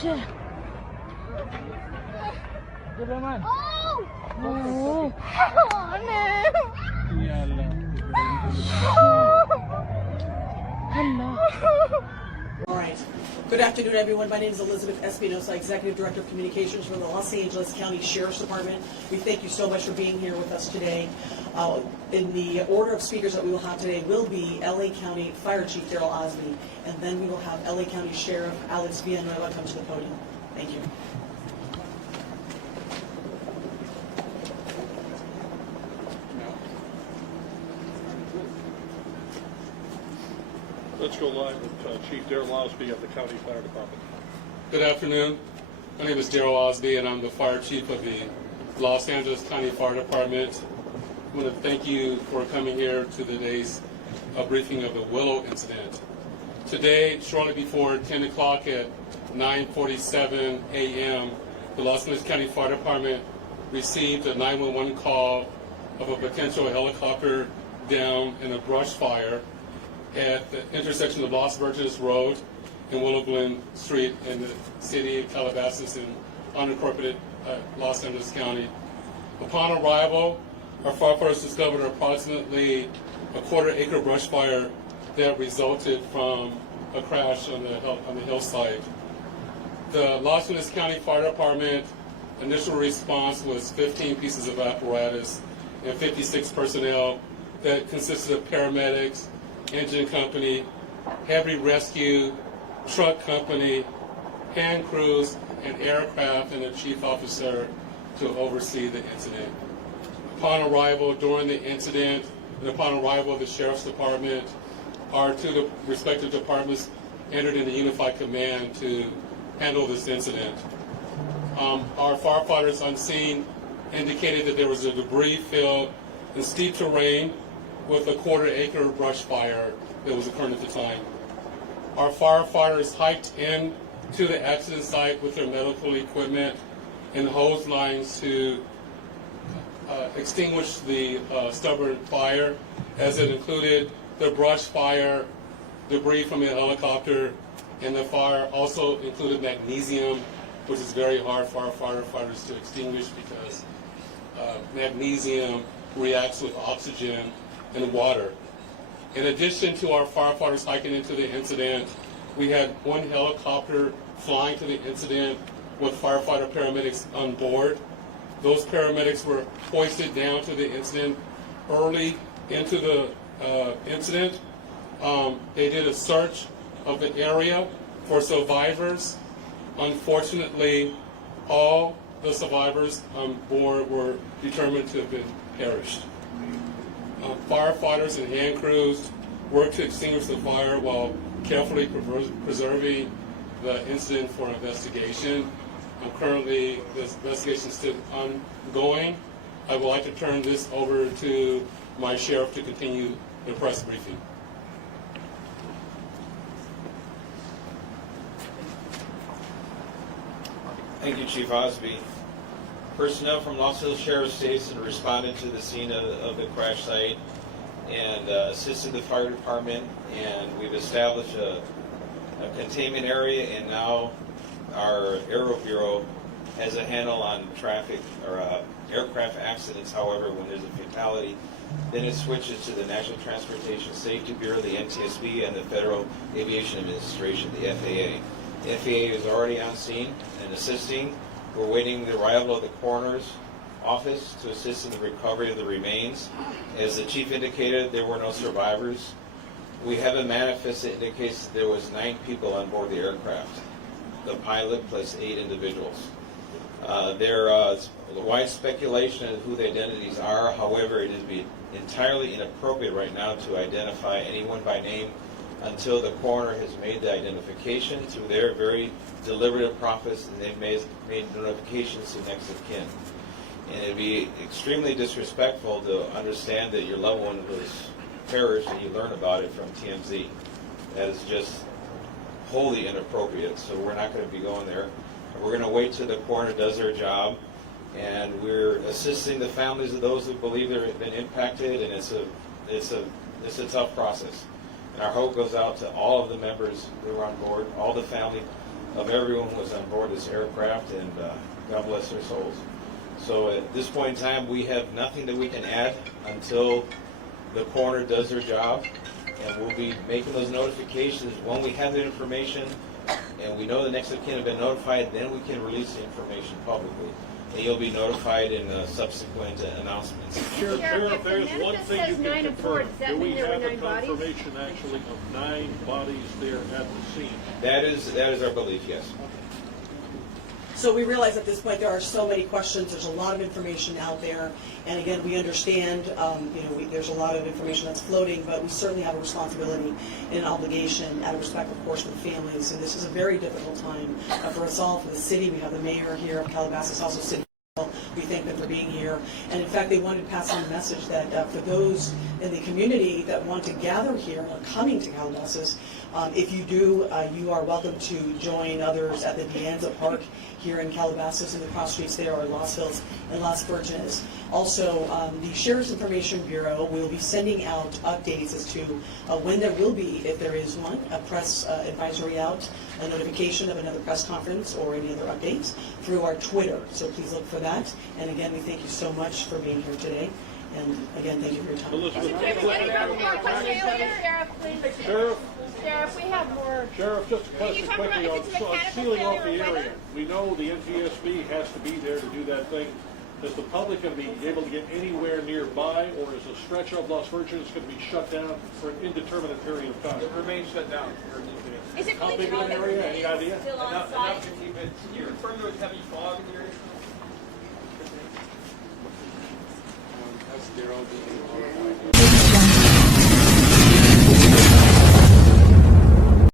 Shit. Good man. Oh. All right. Good afternoon, everyone. My name is Elizabeth Espinosa, Executive Director of Communications for the Los Angeles County Sheriff's Department. We thank you so much for being here with us today. In the order of speakers that we will have today will be LA County Fire Chief Daryl Osby, and then we will have LA County Sheriff Alex Villanueva come to the podium. Thank you. Let's go live with Chief Daryl Osby of the County Fire Department. Good afternoon. My name is Daryl Osby, and I'm the Fire Chief of the Los Angeles County Fire Department. I want to thank you for coming here to today's briefing of the Willow incident. Today, shortly before 10 o'clock at 9:47 a.m., the Los Angeles County Fire Department received a 911 call of a potential helicopter down in a brush fire at the intersection of Los Virgenes Road and Willow Glen Street in the city of Calabasas in unincorporated Los Angeles County. Upon arrival, our firefighters discovered approximately a quarter-acre brush fire that resulted from a crash on the hillside. The Los Angeles County Fire Department initial response was 15 pieces of apparatus and 56 personnel that consisted of paramedics, engine company, heavy rescue, truck company, hand crews, and aircraft, and a chief officer to oversee the incident. Upon arrival during the incident, and upon arrival of the Sheriff's Department, our two respective departments entered into unified command to handle this incident. Our firefighters on scene indicated that there was a debris field in steep terrain with a quarter-acre brush fire that was occurring at the time. Our firefighters hiked in to the accident site with their medical equipment and hose lines to extinguish the stubborn fire, as it included the brush fire, debris from the helicopter, and the fire also included magnesium, which is very hard for our firefighters to extinguish because magnesium reacts with oxygen and water. In addition to our firefighters hiking into the incident, we had one helicopter flying to the incident with firefighter paramedics on board. Those paramedics were hoisted down to the incident early into the incident. They did a search of the area for survivors. Unfortunately, all the survivors on board were determined to have been perished. Firefighters and hand crews worked to extinguish the fire while carefully preserving the incident for investigation. Currently, this investigation is still ongoing. I would like to turn this over to my sheriff to continue the press briefing. Thank you, Chief Osby. Personnel from Los Angeles Sheriff's Station responded to the scene of the crash site and assisted the fire department, and we've established a containment area, and now our Aero Bureau has a handle on traffic or aircraft accidents. However, when there's a fatality, then it switches to the National Transportation Safety Bureau, the NTSB, and the Federal Aviation Administration, the FAA. The FAA is already on scene and assisting. We're waiting the arrival of the coroner's office to assist in the recovery of the remains. As the chief indicated, there were no survivors. We have a manifest that indicates that there was 9 people on board the aircraft. The pilot plus 8 individuals. There is wide speculation of who the identities are. However, it is entirely inappropriate right now to identify anyone by name until the coroner has made the identification through their very deliberative process, and they've made notifications to next of kin. And it'd be extremely disrespectful to understand that your loved one was perished and you learn about it from TMZ. That is just wholly inappropriate, so we're not going to be going there. We're going to wait till the coroner does their job, and we're assisting the families of those who believe they've been impacted, and it's a tough process. And our hope goes out to all of the members who are on board, all the family of everyone who was on board this aircraft, and God bless their souls. So at this point in time, we have nothing that we can add until the coroner does their job, and we'll be making those notifications when we have the information and we know the next of kin have been notified. Then we can release the information publicly, and you'll be notified in subsequent announcements. Sheriff, there's one thing you says 9 can and 4. confirm. Does that Do we mean there were have a 9 bodies? confirmation actually of 9 bodies there at the scene? That is our belief, yes. So we realize at this point there are so many questions. There's a lot of information out there, and again, we understand. There's a lot of information that's floating, but we certainly have a responsibility and an obligation, out of respect, of course, for the families. And this is a very difficult time for us all, for the city. We have the mayor here of Calabasas, also city. We thank them for being here. And in fact, they wanted to pass on a message that for those in the community that want to gather here or coming to Calabasas, if you do, you are welcome to join others at the Dianza Park here in Calabasas, and the cross streets there are Los Hills and Las Virgenes. Also, the Sheriff's Information Bureau will be sending out updates as to when there will be, if there is one, a press advisory out, a notification of another press conference or any other updates through our Twitter. So please look for that. And again, we thank you so much for being here today. And again, thank you for your time. Elizabeth, Sheriff, please. Sheriff, we have more. Sheriff, just a Can you question talk about quickly if on it's mechanical sealing off the failure or area. weather? We know the NTSB has to be there to do that thing. Is the public going to be able to get anywhere nearby, or is a stretch of Las Virgenes going to be shut down for an indeterminate period of time? It remains shut down. Is it How really big of an area? Any idea? still on Enough site? to keep it. Can you confirm there was heavy fog in the area? That's Daryl.